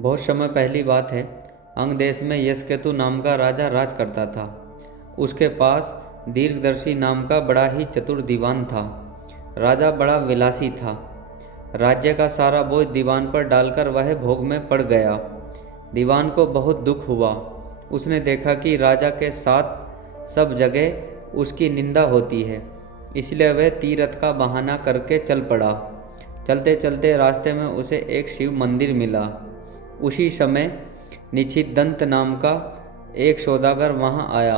बहुत समय पहली बात है। अंग देश में यशकेतु नाम का राजा राज करता था। उसके पास दीर्घदर्शी नाम का बड़ा ही चतुर दीवान था। राजा बड़ा विलासी था। राज्य का सारा बोझ दीवान पर डालकर वह भोग में पड़ गया। दीवान को बहुत दुख हुआ। उसने देखा कि राजा के साथ सब जगह उसकी निंदा होती है, इसलिए वह तीरथ का बहाना करके चल पड़ा। चलते चलते रास्ते में उसे एक शिव मंदिर मिला। उसी समय निशित दंत नाम का एक सौदागर वहां आया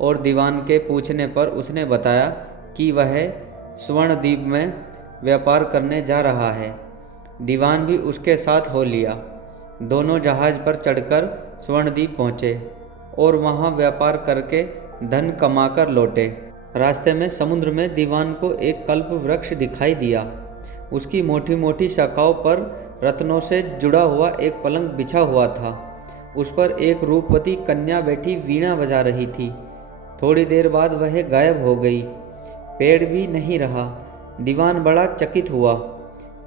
और दीवान के पूछने पर उसने बताया कि वह स्वर्णद्वीप में व्यापार करने जा रहा है। दीवान भी उसके साथ हो लिया। दोनों जहाज पर चढ़कर स्वर्णद्वीप पहुँचे और वहां व्यापार करके धन कमाकर लौटे। रास्ते में समुद्र में दीवान को एक कल्प वृक्ष दिखाई दिया। उसकी मोटी मोटी शाखाओं पर रत्नों से जुड़ा हुआ एक पलंग बिछा हुआ था। उस पर एक रूपवती कन्या बैठी वीणा बजा रही थी। थोड़ी देर बाद वह गायब हो गई। पेड़ भी नहीं रहा। दीवान बड़ा चकित हुआ।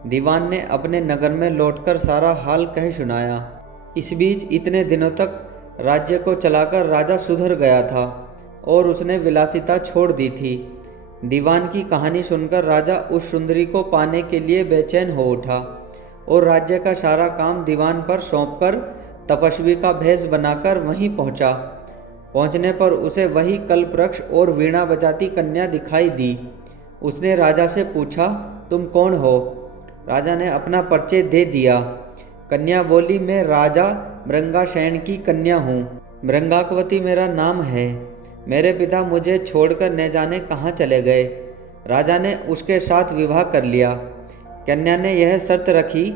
दीवान ने अपने नगर में लौटकर सारा हाल कह सुनाया। इस बीच इतने दिनों तक राज्य को चलाकर राजा सुधर गया था और उसने विलासिता छोड़ दी थी। दीवान की कहानी सुनकर राजा उस सुंदरी को पाने के लिए बेचैन हो उठा और राज्य का सारा काम दीवान पर सौंपकर तपस्वी का भेष बनाकर वहीं पहुंचा। पहुंचने पर उसे वही कल्पवृक्ष और वीणा बजाती कन्या दिखाई दी। उसने राजा से पूछा, तुम कौन हो? राजा ने अपना परिचय दे दिया। कन्या बोली, मैं राजा मृंगासेन की कन्या हूँ। मृंगाकवती मेरा नाम है। मेरे पिता मुझे छोड़कर न जाने कहाँ चले गए। राजा ने उसके साथ विवाह कर लिया। कन्या ने यह शर्त रखी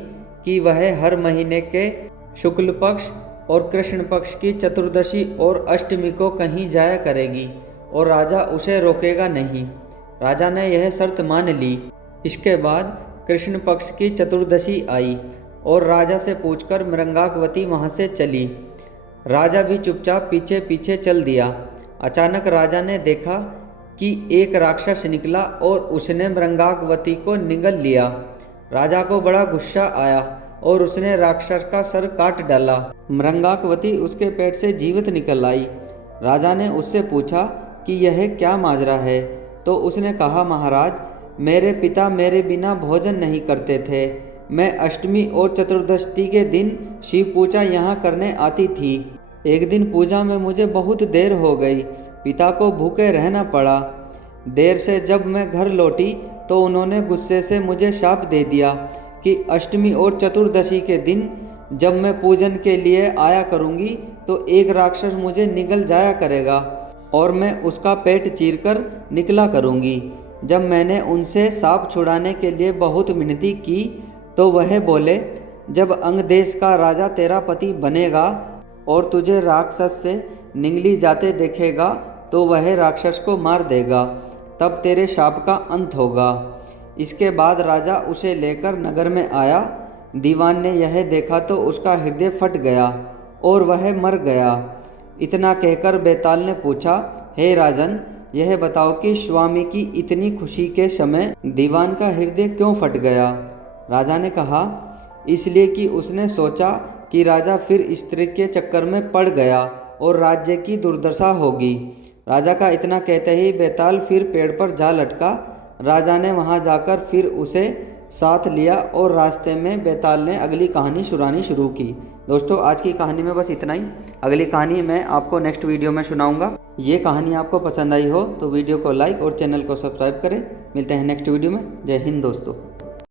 कि वह हर महीने के शुक्ल पक्ष और कृष्ण पक्ष की चतुर्दशी और अष्टमी को कहीं जाया करेगी और राजा उसे रोकेगा नहीं। राजा ने यह शर्त मान ली। इसके बाद कृष्ण पक्ष की चतुर्दशी आई और राजा से पूछकर मृंगाकवती वहाँ से चली। राजा भी चुपचाप पीछे पीछे चल दिया। अचानक राजा ने देखा कि एक राक्षस निकला और उसने मृंगाकवती को निगल लिया। राजा को बड़ा गुस्सा आया और उसने राक्षस का सर काट डाला। मृंगाकवती उसके पेट से जीवित निकल आई। राजा ने उससे पूछा कि यह क्या माजरा है? तो उसने कहा, महाराज, मेरे पिता मेरे बिना भोजन नहीं करते थे। मैं अष्टमी और चतुर्दशी के दिन शिव पूजा यहाँ करने आती थी। एक दिन पूजा में मुझे बहुत देर हो गई। पिता को भूखे रहना पड़ा। देर से जब मैं घर लौटी तो उन्होंने गुस्से से मुझे शाप दे दिया कि अष्टमी और चतुर्दशी के दिन जब मैं पूजन के लिए आया करूँगी तो एक राक्षस मुझे निगल जाया करेगा और मैं उसका पेट चीरकर निकला करूँगी। जब मैंने उनसे सांप छुड़ाने के लिए बहुत विनती की तो वह बोले, जब अंग देश का राजा तेरा पति बनेगा और तुझे राक्षस से निगली जाते देखेगा तो वह राक्षस को मार देगा, तब तेरे शाप का अंत होगा। इसके बाद राजा उसे लेकर नगर में आया। दीवान ने यह देखा तो उसका हृदय फट गया और वह मर गया। इतना कहकर बेताल ने पूछा, हे राजन, यह बताओ कि स्वामी की इतनी खुशी के समय दीवान का हृदय क्यों फट गया? राजा ने कहा, इसलिए कि उसने सोचा कि राजा फिर स्त्री के चक्कर में पड़ गया और राज्य की दुर्दशा होगी। राजा का इतना कहते ही बेताल फिर पेड़ पर जा लटका। राजा ने वहां जाकर फिर उसे साथ लिया और रास्ते में बेताल ने अगली कहानी सुनानी शुरू की। दोस्तों, आज की कहानी में बस इतना ही। अगली कहानी मैं आपको नेक्स्ट वीडियो में सुनाऊंगा। ये कहानी आपको पसंद आई हो तो वीडियो को लाइक और चैनल को सब्सक्राइब करें। मिलते हैं नेक्स्ट वीडियो में। जय हिंद दोस्तों।